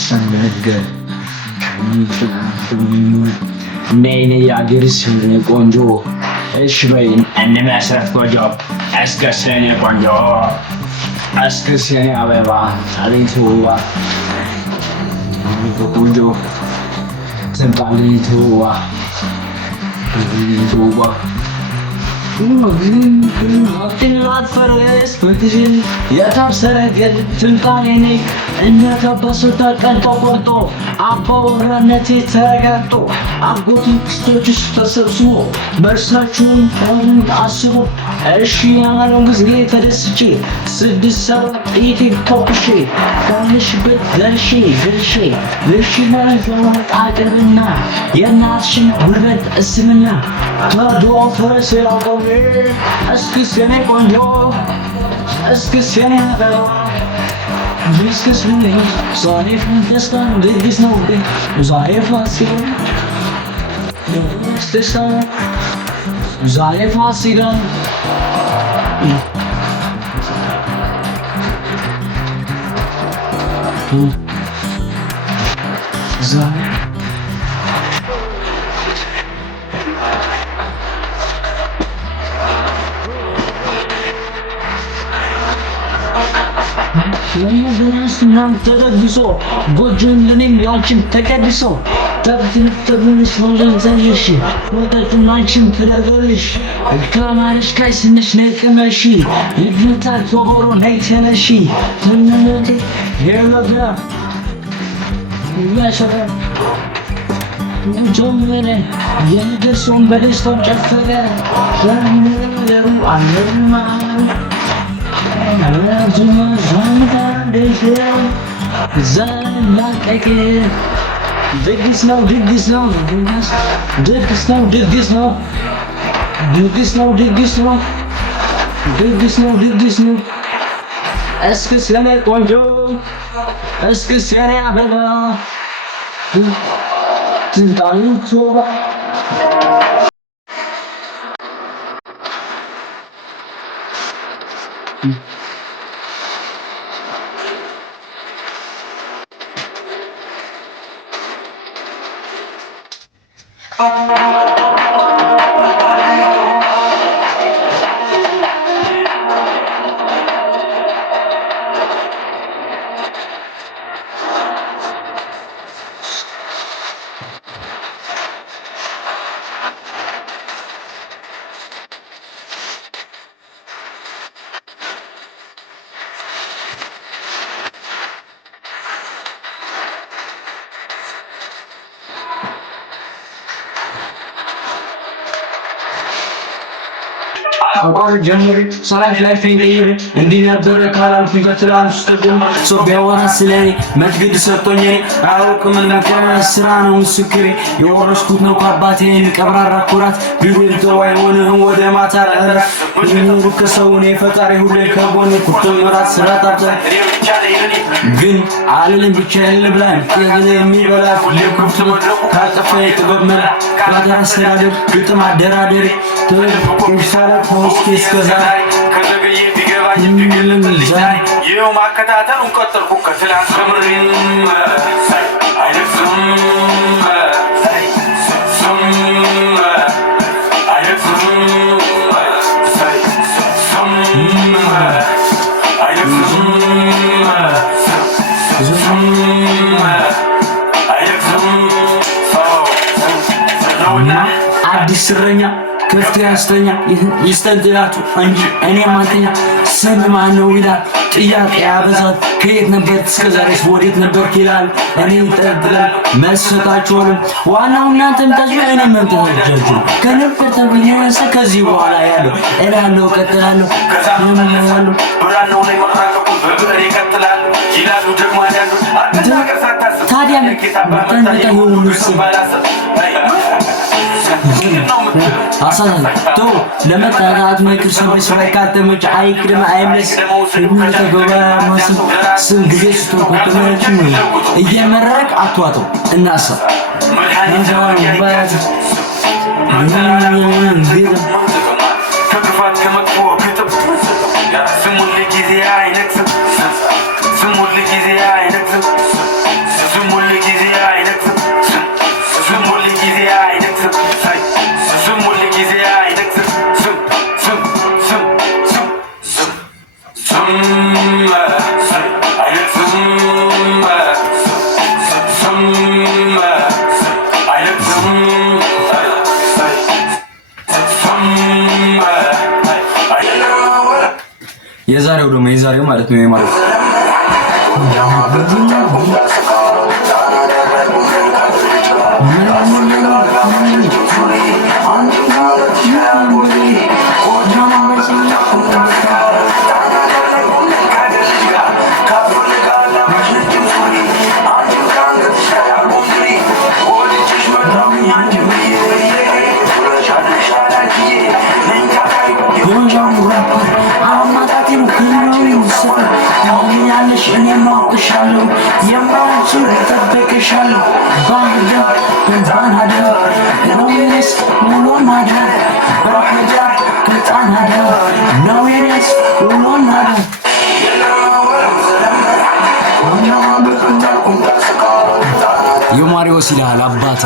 ሰንደገ ነይኔ ያገርሽ ቆንጆ እሺ በይኝ እንመስረት ቆንጆ እስከሰኔ ቆንጆ እስከሰኔ አበባ አቤት ውባ ቆንጆ ትምጣልኝ ውባ ውባ ፈረስ ፍትሽን የታሰረገል ትምጣኔ እንደተበሱታ ቀን ተቆርጦ አባወራነቴ ተረጋግጦ አጎቱ ክስቶችሽ ተሰብስቦ በእርሳችሁም ሆኑን አስቦ እሺ ያለውን ጊዜ ተደስቼ 6-7 ጥይቴ ተኩሼ ካለሽበት ደርሼ ልሽ ማለት አቅርብና የእናትሽን ጉልበት እስምና ተዶ ፈረስ ያቆሜ እስክስኔ ቆንጆ እስክስኔ አበባ Viskas vinning, ዛሬ ፈንደስታን ድግስ ነው ዛሬ ፋሲል ዛሬ ፋሲል ዛሬ ለምንድነው ተደግሶ ጎጆን ለኔም ያንቺን ተቀድሶ ተብትብትብንሽ ሆነን ዘንሽ ወጣቱን አንቺን ትለበልሽ ከማርሽ ካይስንሽ ነቅመሺ ይድንታል ቶቦሮ ነይተነሺ ትንነቴ የለጋ ያሸረ ጀመረ የነገሶን በደስታው ጨፈረ ለምንለሩ አንለማ ድግስ ነው እስክስኔ ቆንጆ እስክስኔ አበባ ትምጣልኝ ውባ አቋር ጀምሪ ሰላም ላይ ፍቅር እንዲህ ነበር ካላልኩኝ ከትላንት ስተደም ሰው ቢያወራ ስለኔ መትግድ ሰጥቶኝ አያውቅም እንደከረ ስራ ነው ምስክሬ የወረስኩት ነው ከአባቴ ቀብራራ ኩራት ቢብል ተው አይሆንም ወደ ማታ ረፍ ምንም ከሰው ነው ፈጣሪ ሁሌ ከጎኔ ኩትምራት ስራ ታጣ ግን አልልም ብቻዬን ልብላኝ የሚበላ ለኩፍት ካጠፋይ ጥበብ መላ ካደረሰዳደር ግጥም አደራደሪ ተወሻላት ሆስኪ እስከዛ ከዘገየ ቢገባኝ ቢገልም ልጅታይ ይኸው ማከታተሉን ቀጠልኩ ከትላንት ከምሬን አይደርስም አዲስ ስረኛ ክፍት ያስተኛ ይስተንትላቱ እንጂ እኔ ማንተኛ ስም ማነው ይላል ጥያቄ ያበዛል ከየት ነበር እስከዛሬስ ወዴት ነበር ይላል እኔ ይጠብላል መስጣቸውም ዋናው እናንተም ታጅ እኔ መምጣታችሁ ከነበር ተብኛንስ ከዚህ በኋላ ያለው እላለሁ ቀጥላለሁ ከዛምነው ብራናው ላይ ማራቀቁ በብሬ ቀጥላለሁ ይላሉ ደግሞ ያሉ አትናገር ሳታስብ ታዲያ ተንበታ ሁሉስ አሳዛኝ ቶ ለመጣጣት ምክር ሰዎች ባይካተመች አይክድም አይምለስ ተገባ ማስብ ስም ጊዜ ስትቆጥመች እየመረቅ አትዋጠው እናሰብ ከክፋት ከመጥፎ ግጥም ስሙን ለጊዜ አይነቅስም የዛሬው ማለት ነው የማለት የማሪዎስ ይላል አባቴ